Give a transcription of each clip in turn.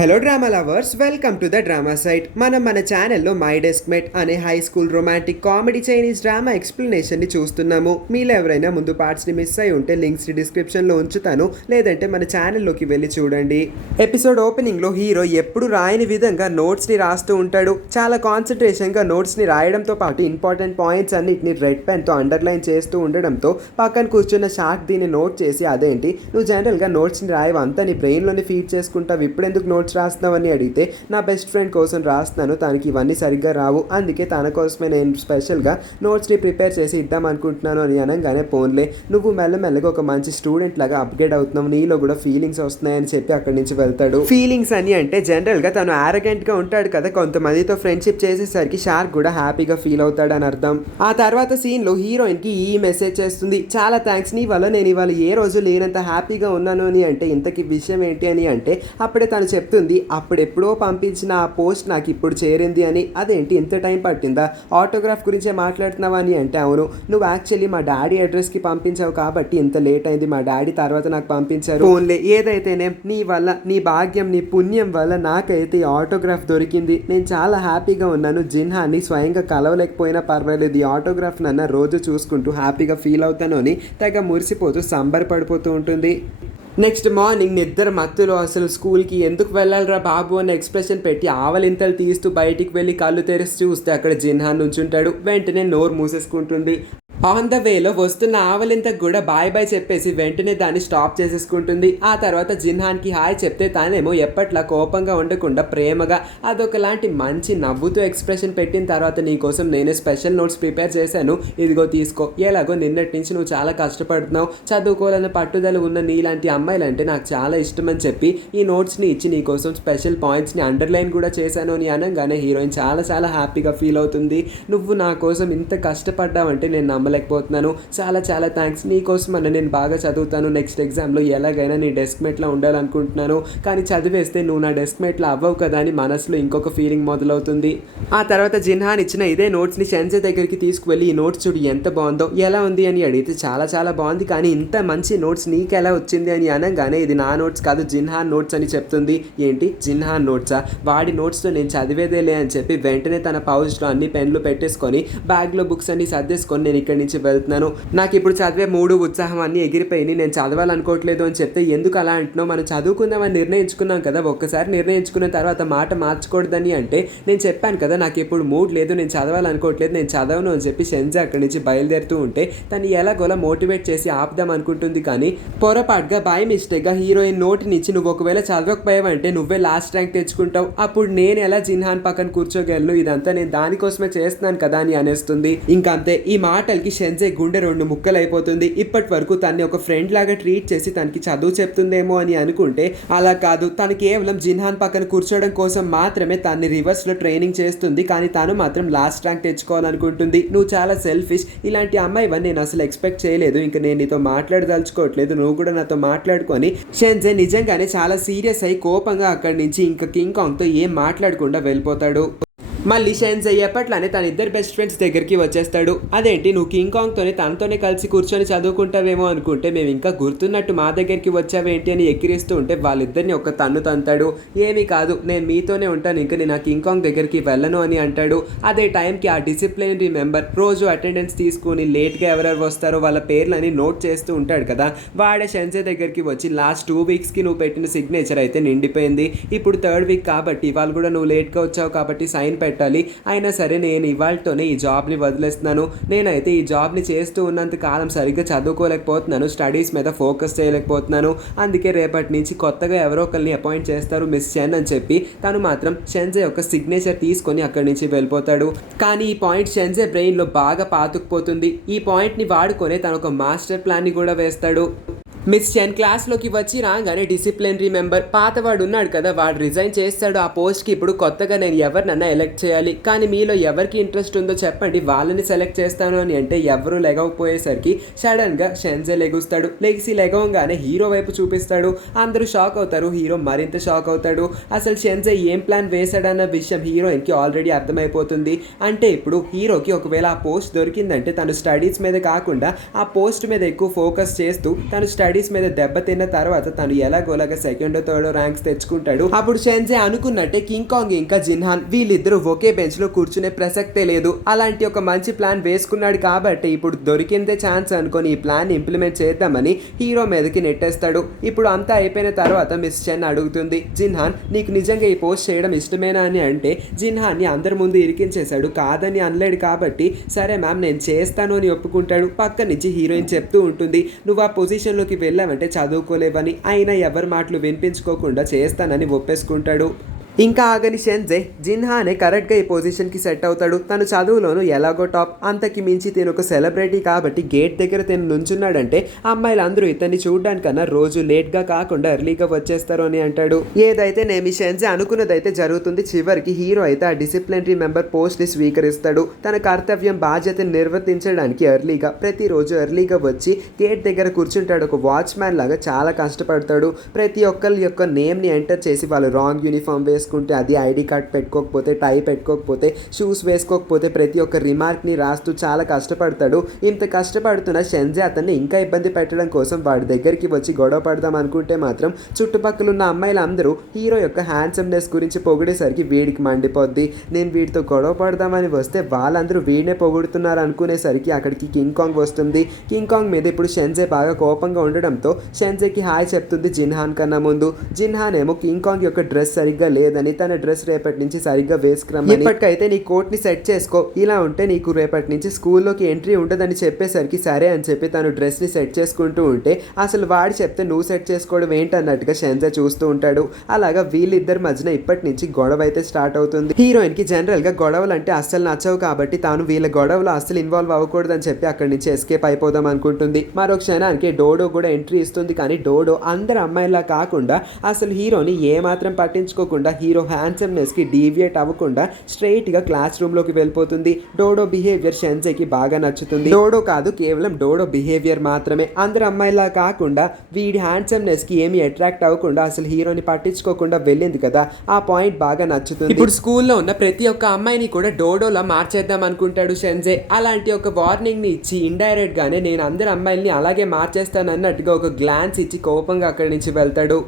Hello drama lovers, welcome to the drama site. మనం మన ఛానల్లో మై డెస్క్ మేట్ అనే high school romantic comedy Chinese drama ఎక్స్ప్లెనేషన్ని చూస్తున్నాము. మీలో ఎవరైనా ముందు పార్ట్స్ని మిస్ అయి ఉంటే లింక్స్ని డిస్క్రిప్షన్లో ఉంచుతాను, లేదంటే మన ఛానల్లోకి వెళ్ళి చూడండి. ఎపిసోడ్ ఓపెనింగ్లో హీరో ఎప్పుడు రాయని విధంగా నోట్స్ని రాస్తూ ఉంటాడు. చాలా కాన్సన్ట్రేషన్గా నోట్స్ని రాయడంతో పాటు ఇంపార్టెంట్ పాయింట్స్ అన్నిటిని రెడ్ పెన్తో అండర్లైన్ చేస్తూ ఉండడంతో పక్కన కూర్చున్న షార్క్ దీన్ని నోట్ చేసి, అదేంటి నువ్వు జనరల్గా నోట్స్ని రాయవు, అంతా నీ బ్రెయిన్లోనే ఫీడ్ చేసుకుంటావు, ఇప్పుడెందుకు నోట్స్ రాస్తున్నావని అడిగితే, నా బెస్ట్ ఫ్రెండ్ కోసం రాస్తున్నాను, తనకి ఇవన్నీ సరిగ్గా రావు, అందుకే తన కోసమే నేను స్పెషల్గా నోట్స్ని ప్రిపేర్ చేసి ఇద్దాం అనుకుంటున్నాను అని అనగానే, పోన్లే నువ్వు మెల్లమెల్లగా ఒక మంచి స్టూడెంట్ లాగా అప్గ్రేడ్ అవుతున్నావు, నీలో కూడా ఫీలింగ్స్ వస్తున్నాయని చెప్పి అక్కడి నుంచి వెళ్తాడు. ఫీలింగ్స్ అని అంటే జనరల్గా తను ఆరగెంట్గా ఉంటాడు కదా, కొంతమందితో ఫ్రెండ్షిప్ చేసేసరికి షార్క్ కూడా హ్యాపీగా ఫీల్ అవుతాడు అని అర్థం. ఆ తర్వాత సీన్లో హీరోయిన్కి ఈ మెసేజ్ చేస్తుంది, చాలా థ్యాంక్స్, నీ వల్ల నేను ఇవాళ ఏ రోజు లేనంత హ్యాపీగా ఉన్నాను అని అంటే, ఇంతకీ విషయం ఏంటి అని అంటే, అప్పుడే తను చెప్తుంది, అప్పుడెప్పుడో పంపించిన ఆ పోస్ట్ నాకు ఇప్పుడు చేరింది అని. అదేంటి ఇంత టైం పట్టిందా, ఆటోగ్రాఫ్ గురించే మాట్లాడుతున్నావా అని అంటే, అవును, నువ్వు యాక్చువల్లీ మా డాడీ అడ్రస్కి పంపించావు కాబట్టి ఇంత లేట్ అయింది, మా డాడీ తర్వాత నాకు పంపించారు, ఓన్లీ ఏదైతేనే నీ వల్ల, నీ భాగ్యం, నీ పుణ్యం వల్ల నాకైతే ఈ ఆటోగ్రాఫ్ దొరికింది, నేను చాలా హ్యాపీగా ఉన్నాను, జిన్హాని స్వయంగా కలవలేకపోయినా పర్వాలేదు, ఈ ఆటోగ్రాఫ్ నన్న రోజు చూసుకుంటూ హ్యాపీగా ఫీల్ అవుతాను అని తెగ మురిసిపోతూ సంబరపడిపోతూ ఉంటుంది. నెక్స్ట్ మార్నింగ్ నిద్ర మత్తులో అసలు స్కూల్కి ఎందుకు వెళ్ళాలిరా బాబు అనే ఎక్స్ప్రెషన్ పెట్టి ఆవలింతలు తీస్తూ బయటికి వెళ్ళి కళ్ళు తెరిచి చూస్తే అక్కడ జిన్హాన్ నుంచుంటాడు. వెంటనే నోరు మూసేసుకుంటుంది. ఆన్ ద వేలో వస్తున్న ఆవలింతకు కూడా బాయ్ బాయ్ చెప్పేసి వెంటనే దాన్ని స్టాప్ చేసేసుకుంటుంది. ఆ తర్వాత జిన్హాన్కి హాయ్ చెప్తే తానేమో ఎప్పట్లా కోపంగా ఉండకుండా ప్రేమగా అదొకలాంటి మంచి నవ్వుతూ ఎక్స్ప్రెషన్ పెట్టిన తర్వాత, నీకోసం నేనే స్పెషల్ నోట్స్ ప్రిపేర్ చేశాను, ఇదిగో తీసుకో, ఎలాగో నిన్నటి నుంచి నువ్వు చాలా కష్టపడుతున్నావు, చదువుకోవాలన్న పట్టుదల ఉన్న నీలాంటి అమ్మాయిలంటే నాకు చాలా ఇష్టం అని చెప్పి ఈ నోట్స్ని ఇచ్చి నీకోసం స్పెషల్ పాయింట్స్ని అండర్లైన్ కూడా చేశాను అని అనగానే హీరోయిన్ చాలా చాలా హ్యాపీగా ఫీల్ అవుతుంది. నువ్వు నా కోసం ఇంత కష్టపడ్డావంటే నేను నమ్మలేకపోతున్నాను, చాలా చాలా థ్యాంక్స్, నీకోసం అన్న నేను బాగా చదువుతాను, నెక్స్ట్ ఎగ్జామ్లో ఎలాగైనా నీ డెస్క్ మేట్లో ఉండాలనుకుంటున్నాను, కానీ చదివేస్తే నువ్వు నా డెస్క్ మేట్లో అవ్వవు కదా అని మనసులో ఇంకొక ఫీలింగ్ మొదలవుతుంది. ఆ తర్వాత జిన్హాన్ ఇచ్చిన ఇదే నోట్స్ని షెన్జే దగ్గరికి తీసుకువెళ్ళి, ఈ నోట్స్ చూడు ఎంత బాగుందో, ఎలా ఉంది అని అడిగితే, చాలా చాలా బాగుంది, కానీ ఇంత మంచి నోట్స్ నీకు ఎలా వచ్చింది అని అనగానే, ఇది నా నోట్స్ కాదు జిన్హాన్ నోట్స్ అని చెప్తుంది. ఏంటి జిన్హాన్ నోట్సా, వాడి నోట్స్తో నేను చదివేదేలే అని చెప్పి వెంటనే తన పౌచ్లో అన్ని పెన్లు పెట్టేసుకొని బ్యాగ్లో బుక్స్ అన్ని సర్దేసుకొని నేను ఇక్కడి నుంచి వెళ్తున్నాను, నాకు ఇప్పుడు చదివే మూడు ఉత్సాహం అన్నీ ఎగిరిపోయి నేను చదవాలనుకోవట్లేదు అని చెప్తే, ఎందుకు అలా అంటున్నావు, మనం చదువుకుందామని నిర్ణయించుకున్నాం కదా, ఒక్కసారి నిర్ణయించుకున్న తర్వాత మాట మార్చుకూడదని అంటే, నేను చెప్పాను కదా నాకు ఇప్పుడు మూడ్ లేదు, నేను చదవాలనుకోవట్లేదు, నేను చదవను అని చెప్పి షెన్జే అక్కడి నుంచి బయలుదేరుతూ ఉంటే తను ఎలాగోలా మోటివేట్ చేసి ఆపుదాం అనుకుంటుంది. కానీ పొరపాటుగా బై మిస్టేక్గా హీరోయిన్ నోటినిచ్చి, నువ్వు ఒకవేళ చదవకపోయావంటే నువ్వే లాస్ట్ ర్యాంక్ తెచ్చుకుంటావు, అప్పుడు నేను ఎలా జిన్హాన్ పక్కన కూర్చోగలను, ఇదంతా నేను దానికోసమే చేస్తున్నాను కదా అని అనేస్తుంది. ఇంకంతే, ఈ మాటలకి షెన్జే గుండె రెండు ముక్కలు అయిపోతుంది. ఇప్పటి వరకు తన్ని ఒక ఫ్రెండ్ లాగా ట్రీట్ చేసి తనకి చదువు చెప్తుందేమో అని అనుకుంటే, అలా కాదు, తను కేవలం జిన్హాన్ పక్కన కూర్చోవడం కోసం మాత్రమే తన్ని రివర్స్లో ట్రైనింగ్ చేస్తుంది, కానీ తను మాత్రం లాస్ట్ ర్యాంక్ తెచ్చుకోవాలనుకుంటుంది. నువ్వు చాలా సెల్ఫిష్, ఇలాంటి అమ్మాయివని నేను అసలు ఎక్స్పెక్ట్ చేయలేదు, ఇంకా నేను నీతో మాట్లాడదలుచుకోవట్లేదు, నువ్వు కూడా నాతో మాట్లాడుకొని షెన్జే నిజంగానే చాలా సీరియస్ అయి కోపంగా అక్కడి నుంచి ఇంకా కింగ్ కాంగ్తో ఏం మాట్లాడకుండా వెళ్ళిపోతాడు. మళ్ళీ షెన్జే ఎప్పట్లానే తన ఇద్దరు బెస్ట్ ఫ్రెండ్స్ దగ్గరికి వచ్చేస్తాడు. అదేంటి నువ్వు కింగ్ కాంగ్తోనే తనతోనే కలిసి కూర్చొని చదువుకుంటావేమో అనుకుంటే, మేము ఇంకా గుర్తున్నట్టు మా దగ్గరికి వచ్చావేంటి అని ఎక్కిరిస్తూ ఉంటే వాళ్ళిద్దరిని ఒక తన్ను తంతాడు. ఏమీ కాదు, నేను మీతోనే ఉంటాను, ఇంకా నేను ఆ కింగ్ కాంగ్ దగ్గరికి వెళ్ళను అని అంటాడు. అదే టైంకి ఆ డిసిప్లినరీ మెంబర్ రోజు అటెండెన్స్ తీసుకుని లేట్గా ఎవరెవరు వస్తారో వాళ్ళ పేర్లని నోట్ చేస్తూ ఉంటాడు కదా, వాడే షెన్జే దగ్గరికి వచ్చి, లాస్ట్ 2 వీక్స్కి నువ్వు పెట్టిన సిగ్నేచర్ అయితే నిండిపోయింది, ఇప్పుడు 3rd వీక్ కాబట్టి ఇవాళ కూడా నువ్వు లేట్గా వచ్చావు కాబట్టి సైన్ పెట్టాలి, అయినా సరే నేను ఇవాళతోనే ఈ జాబ్ని వదిలేస్తున్నాను, నేనైతే ఈ జాబ్ని చేస్తూ ఉన్నంత కాలం సరిగ్గా చదువుకోలేకపోతున్నాను, స్టడీస్ మీద ఫోకస్ చేయలేకపోతున్నాను, అందుకే రేపటి నుంచి కొత్తగా ఎవరో ఒకరిని అపాయింట్ చేస్తారు మిస్ చెన్ అని చెప్పి తను మాత్రం షెన్జే యొక్క సిగ్నేచర్ తీసుకొని అక్కడి నుంచి వెళ్ళిపోతాడు. కానీ ఈ పాయింట్ షెన్జే బ్రెయిన్లో బాగా పాతుకుపోతుంది. ఈ పాయింట్ని వాడుకొని తను ఒక మాస్టర్ ప్లాన్ని కూడా వేస్తాడు. మిస్ చెన్ క్లాస్లోకి వచ్చి రాగానే డిసిప్లినరీ మెంబర్ పాతవాడు ఉన్నాడు కదా, వాడు రిజైన్ చేస్తాడు ఆ పోస్ట్కి, ఇప్పుడు కొత్తగా నేను ఎవరినన్నా ఎలెక్ట్ చేయాలి, కానీ మీలో ఎవరికి ఇంట్రెస్ట్ ఉందో చెప్పండి, వాళ్ళని సెలెక్ట్ చేస్తాను అని అంటే ఎవరు లెగవపోయేసరికి సడన్గా షెన్జే లెగుస్తాడు. లెగిసి లెగవంగానే హీరో వైపు చూపిస్తాడు. అందరూ షాక్ అవుతారు, హీరో మరింత షాక్ అవుతాడు. అసలు షెన్జే ఏం ప్లాన్ వేశాడన్న విషయం హీరోయిన్కి ఆల్రెడీ అర్థమైపోతుంది. అంటే ఇప్పుడు హీరోకి ఒకవేళ ఆ పోస్ట్ దొరికిందంటే తను స్టడీస్ మీద కాకుండా ఆ పోస్ట్ మీద ఎక్కువ ఫోకస్ చేస్తూ తను స్టడీ స్టడీస్ మీద దెబ్బతిన్న తర్వాత తను ఎలాగోలాగా సెకండ్ థర్డ్ ర్యాంక్స్ తెచ్చుకుంటాడు. అప్పుడు షెన్జే అనుకున్నట్టే కింగ్ కాంగ్ ఇంకా జిన్హాన్ వీళ్ళిద్దరూ ఒకే బెంచ్ లో కూర్చునే ప్రసక్తే లేదు. అలాంటి ఒక మంచి ప్లాన్ వేసుకున్నాడు కాబట్టి ఇప్పుడు దొరికిందే ఛాన్స్ అనుకొని ఈ ప్లాన్ ఇంప్లిమెంట్ చేద్దామని హీరో మీదకి నెట్టేస్తాడు. ఇప్పుడు అంతా అయిపోయిన తర్వాత మిస్ చెన్ అడుగుతుంది, జిన్హాన్ నీకు నిజంగా ఈ పోస్ట్ చేయడం ఇష్టమేనా అని. అంటే జిన్హాన్ని అందరి ముందు ఇరికించేశాడు, కాదని అనలేడు కాబట్టి సరే మ్యామ్ నేను చేస్తాను అని ఒప్పుకుంటాడు. పక్క నుంచి హీరోయిన్ చెప్తూ ఉంటుంది, నువ్వు ఆ పొజిషన్లోకి వెళ్ళావంటే చదువుకోలేవని, అయినా ఎవరి మాటలు వినిపించుకోకుండా చేస్తానని ఒప్పేసుకుంటాడు. ఇంకా ఆగని షెన్జే జిన్హానే కరెక్ట్గా ఈ పొజిషన్కి సెట్ అవుతాడు. తను చదువులోను ఎలాగో టాప్, అంతకి మించి తిను ఒక సెలబ్రిటీ కాబట్టి గేట్ దగ్గర తిను నుంచున్నాడంటే అమ్మాయిలు అందరూ ఇతన్ని చూడడానికన్నా రోజు లేట్గా కాకుండా ఎర్లీగా వచ్చేస్తారు అని అంటాడు. ఏదైతే నేమి షెన్జే అనుకున్నదైతే జరుగుతుంది. చివరికి హీరో అయితే ఆ డిసిప్లినరీ మెంబర్ పోస్ట్ని స్వీకరిస్తాడు. తన కర్తవ్యం బాధ్యతను నిర్వర్తించడానికి ఎర్లీగా ప్రతిరోజు ఎర్లీగా వచ్చి గేట్ దగ్గర కూర్చుంటాడు. ఒక వాచ్మ్యాన్ లాగా చాలా కష్టపడతాడు. ప్రతి ఒక్కరి యొక్క నేమ్ని ఎంటర్ చేసి వాళ్ళు రాంగ్ యూనిఫామ్ వేసుకుంటే అది ఐడి కార్డ్ పెట్టుకోకపోతే, టై పెట్టుకోకపోతే, షూస్ వేసుకోకపోతే ప్రతి ఒక్క రిమార్క్ని రాస్తూ చాలా కష్టపడతాడు. ఇంత కష్టపడుతున్న షెన్జే అతన్ని ఇంకా ఇబ్బంది పెట్టడం కోసం వాడి దగ్గరికి వచ్చి గొడవ పడదాం అనుకుంటే మాత్రం చుట్టుపక్కల ఉన్న అమ్మాయిలందరూ హీరో యొక్క హ్యాండ్సమ్నెస్ గురించి పొగిడేసరికి వీడికి మండిపోద్ది. నేను వీడితో గొడవ పడదామని వస్తే వాళ్ళందరూ వీడినే పొగుడుతున్నారు అనుకునేసరికి అక్కడికి కింగ్ కాంగ్ వస్తుంది. కింగ్ కాంగ్ మీద ఇప్పుడు షెన్జే బాగా కోపంగా ఉండడంతో షెన్జేకి హాయ్ చెప్తుంది జిన్హాన్ కన్నా ముందు. జిన్హాన్ ఏమో కింగ్ కాంగ్ యొక్క డ్రెస్ సరిగ్గా లేదని, తన డ్రెస్ రేపటి నుంచి సరిగ్గా వేసుకురమ్మని, ఇప్పటికైతే నీ కోట్ని సెట్ చేసుకో, ఇలా ఉంటే నీకు రేపటి నుంచి స్కూల్లోకి ఎంట్రీ ఉండదని చెప్పేసరికి సరే అని చెప్పి తను డ్రెస్ని సెట్ చేసుకుంటూ ఉంటే అసలు వాడు చెప్తే నువ్వు సెట్ చేసుకోవడం ఏంటన్నట్టుగా షెన్జే చూస్తూ ఉంటాడు. అలాగా వీళ్ళిద్దరి మధ్యన ఇప్పటి నుంచి గొడవ అయితే స్టార్ట్ అవుతుంది. హీరోయిన్కి జనరల్గా గొడవలు అంటే అస్సలు నచ్చవు కాబట్టి తాను వీళ్ళ గొడవలో అస్సలు ఇన్వాల్వ్ అవ్వకూడదని చెప్పి అక్కడి నుంచి ఎస్కేప్ అయిపోదాం అనుకుంటుంది. మరో క్షణానికి డోడో కూడా ఎంట్రీ ఇస్తుంది. కానీ డోడో అందరు అమ్మాయిలా కాకుండా అసలు హీరోని ఏమాత్రం పట్టించుకోకుండా హీరో హ్యాండ్సమ్నెస్కి డీవియేట్ అవ్వకుండా స్ట్రైట్గా క్లాస్ రూమ్లోకి వెళ్ళిపోతుంది. డోడో బిహేవియర్ షెన్జేకి బాగా నచ్చుతుంది. డోడో కాదు, కేవలం డోడో బిహేవియర్ మాత్రమే. అందరు అమ్మాయిలా కాకుండా వీడి హ్యాండ్సమ్నెస్కి ఏమీ అట్రాక్ట్ అవ్వకుండా అసలు హీరోని పట్టించుకోకుండా వెళ్ళింది కదా, ఆ పాయింట్ బాగా నచ్చుతుంది. ఇప్పుడు స్కూల్లో ఉన్న ప్రతి ఒక్క అమ్మాయిని కూడా డోడోలా మార్చేద్దాం అనుకుంటాడు షెన్జే. అలాంటి ఒక వార్నింగ్ని ఇచ్చి ఇండైరెక్ట్ గానే నేను అందరు అమ్మాయిల్ని అలాగే మార్చేస్తాను అన్నట్టుగా ఒక గ్లాన్స్ ఇచ్చి కోపంగా అక్కడి నుంచి వెళ్తాడు.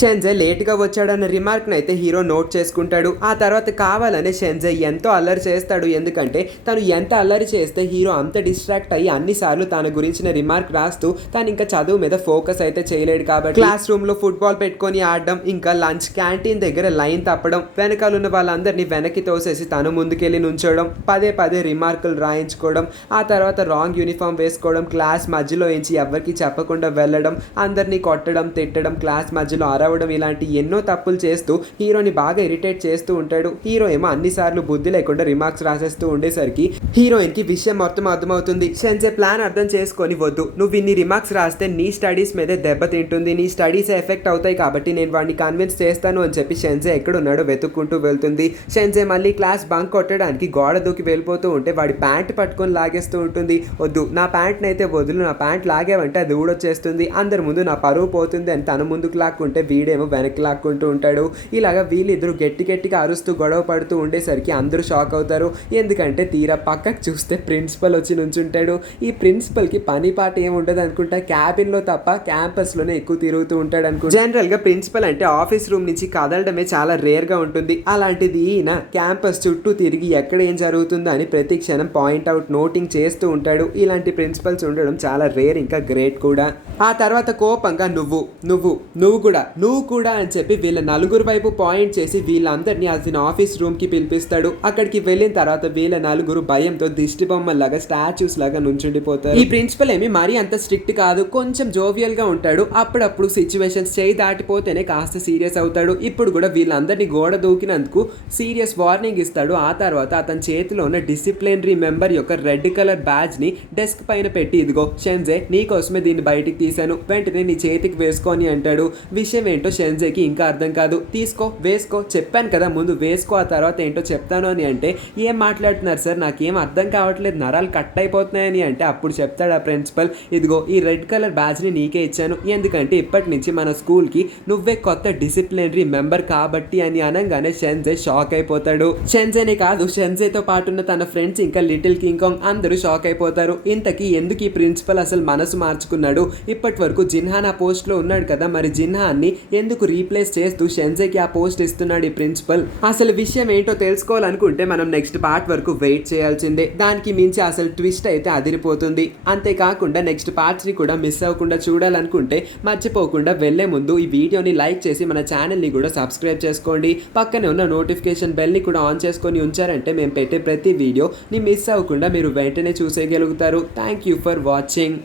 షెన్జే లేట్గా వచ్చాడన్న రిమార్క్ని అయితే హీరో నోట్ చేసుకుంటాడు. ఆ తర్వాత కావాలనే షెన్జే ఎంతో అల్లరి చేస్తాడు. ఎందుకంటే తను ఎంత అల్లరి చేస్తే హీరో అంత డిస్ట్రాక్ట్ అయ్యి అన్నిసార్లు తన గురించిన రిమార్క్ రాస్తూ తను ఇంకా చదువు మీద ఫోకస్ అయితే చేయలేడు కాబట్టి క్లాస్ రూమ్లో ఫుట్బాల్ పెట్టుకొని ఆడడం, ఇంకా లంచ్ క్యాంటీన్ దగ్గర లైన్ తప్పడం, వెనకాల ఉన్న వాళ్ళందరినీ వెనక్కి తోసేసి తను ముందుకెళ్ళి నుంచోవడం, పదే పదే రిమార్కులు రాయించుకోవడం, ఆ తర్వాత రాంగ్ యూనిఫామ్ వేసుకోవడం, క్లాస్ మధ్యలో ఎంచి ఎవరికి చెప్పకుండా వెళ్ళడం, అందరినీ కొట్టడం, తిట్టడం, క్లాస్ మధ్యలో అరవడం, ఇలాంటి ఎన్నో తప్పులు చేస్తూ హీరోని బాగా ఇరిటేట్ చేస్తూ ఉంటాడు. హీరో ఏమో అన్నిసార్లు బుద్ధి లేకుండా రిమార్క్స్ రాసేస్తూ ఉండేసరికి హీరోయిన్ కి విషయం మొత్తం అర్థమవుతుంది. షెన్జే ప్లాన్ అర్థం చేసుకొని, వద్దు నువ్వు ఇన్ని రిమార్క్స్ రాస్తే నీ స్టడీస్ మీదే దెబ్బతింటుంది, నీ స్టడీస్ ఎఫెక్ట్ అవుతాయి కాబట్టి నేను వాడిని కన్విన్స్ చేస్తాను అని చెప్పి షెన్జే ఎక్కడున్నాడో వెతుక్కుంటూ వెళ్తుంది. షెన్జే మళ్ళీ క్లాస్ బంక్ కొట్టడానికి గోడ దూకి వెళ్ళిపోతూ ఉంటే వాడి ప్యాంట్ పట్టుకొని లాగేస్తూ ఉంటుంది. వద్దు నా ప్యాంట్ని అయితే వదులు, నా ప్యాంట్ లాగేవంటే అది ఊడొచ్చేస్తుంది, అందరి ముందు నా పరువు పోతుంది అని తన ముందుకు లాక్కుంటే వీడేమో వెనక్కి లాక్కుంటూ ఉంటాడు. ఇలాగా వీళ్ళిద్దరూ గట్టి గట్టిగా అరుస్తూ గొడవ పడుతూ ఉండేసరికి అందరూ షాక్ అవుతారు. ఎందుకంటే తీరా పక్కకు చూస్తే ప్రిన్సిపల్ వచ్చి నుంచుంటాడు. ఈ ప్రిన్సిపల్కి పని పాట ఏముండదు అనుకుంటా, క్యాబిన్లో తప్ప క్యాంపస్లోనే ఎక్కువ తిరుగుతూ ఉంటాడు అనుకుంటా. జనరల్గా ప్రిన్సిపల్ అంటే ఆఫీస్ రూమ్ నుంచి కదలడమే చాలా రేర్గా ఉంటుంది. అలాంటిది ఈయన క్యాంపస్ చుట్టూ తిరిగి ఎక్కడ ఏం జరుగుతుందో అని ప్రతి క్షణం పాయింట్అవుట్ నోటింగ్ చేస్తూ ఉంటాడు. ఇలాంటి ప్రిన్సిపల్స్ ఉండడం చాలా రేర్, ఇంకా గ్రేట్ కూడా. ఆ తర్వాత కోపంగా నువ్వు కూడా అని చెప్పి వీళ్ళ నలుగురు వైపు పాయింట్ చేసి వీళ్ళందరినీ అతని ఆఫీస్ రూమ్ కి పిలిపిస్తాడు. అక్కడికి వెళ్ళిన తర్వాత వీళ్ళ నలుగురు భయంతో దిష్టి బొమ్మల్లాగా స్టాచ్యూస్ లాగా నుంచుండిపోతారు. ఈ ప్రిన్సిపల్ ఏమి మరీ అంత స్ట్రిక్ట్ కాదు, కొంచెం జోవియల్ గా ఉంటాడు. అప్పుడప్పుడు సిచ్యువేషన్స్ చేయి దాటిపోతేనే కాస్త సీరియస్ అవుతాడు. ఇప్పుడు కూడా వీళ్ళందరినీ గోడ దూకినందుకు సీరియస్ వార్నింగ్ ఇస్తాడు. ఆ తర్వాత అతని చేతిలో ఉన్న డిసిప్లినరీ మెంబర్ యొక్క రెడ్ కలర్ బ్యాడ్జ్ ని డెస్క్ పైన పెట్టి, ఇదిగో షెన్జే నీకోసమే దీన్ని బయటికి తీశాను, వెంటనే నీ చేతికి వేసుకొని అంటాడు. విషయం ఏంటో షెన్జేకి ఇంకా అర్థం కాదు. తీసుకో వేసుకో, చెప్పాను కదా ముందు వేసుకో ఆ తర్వాత ఏంటో చెప్తాను అని అంటే, ఏం మాట్లాడుతున్నారు సార్ నాకేం అర్థం కావట్లేదు, నరాలు కట్ అయిపోతున్నాయని అంటే అప్పుడు చెప్తాడు ఆ ప్రిన్సిపల్, ఇదిగో ఈ రెడ్ కలర్ బ్యాడ్జ్ని నీకే ఇచ్చాను, ఎందుకంటే ఇప్పటి నుంచి మన స్కూల్కి నువ్వే కొత్త డిసిప్లినరీ మెంబర్ కాబట్టి అని అనగానే షెన్జే షాక్ అయిపోతాడు. షెన్జేనే కాదు, షెన్జేతో పాటు ఉన్న తన ఫ్రెండ్స్ ఇంకా లిటిల్ కింగ్ కాంగ్ అందరూ షాక్ అయిపోతారు. ఇంతకీ ఎందుకు ఈ ప్రిన్సిపల్ అసలు మనసు మార్చుకున్నాడు, ఇప్పటి వరకు జిన్హాన్ ఆ పోస్ట్లో ఉన్నాడు కదా, మరి జిన్హాన్ని ఎందుకు రీప్లేస్ చేస్తూ షెన్జేకి ఆ పోస్ట్ ఇస్తున్నాడు ఈ ప్రిన్సిపల్? అసలు విషయం ఏంటో తెలుసుకోవాలనుకుంటే మనం నెక్స్ట్ పార్ట్ వరకు వెయిట్ చేయాల్సిందే. దానికి మించి అసలు ట్విస్ట్ అయితే అదిరిపోతుంది. అంతేకాకుండా నెక్స్ట్ పార్ట్స్ని కూడా మిస్ అవ్వకుండా చూడాలనుకుంటే మర్చిపోకుండా వెళ్లే ముందు ఈ వీడియోని లైక్ చేసి మన ఛానల్ని కూడా సబ్స్క్రైబ్ చేసుకోండి. పక్కనే ఉన్న నోటిఫికేషన్ బెల్ని కూడా ఆన్ చేసుకొని ఉంచారంటే మేము పెట్టే ప్రతి వీడియోని మిస్ అవ్వకుండా మీరు వెంటనే చూసేయగలుగుతారు. Thank you for watching.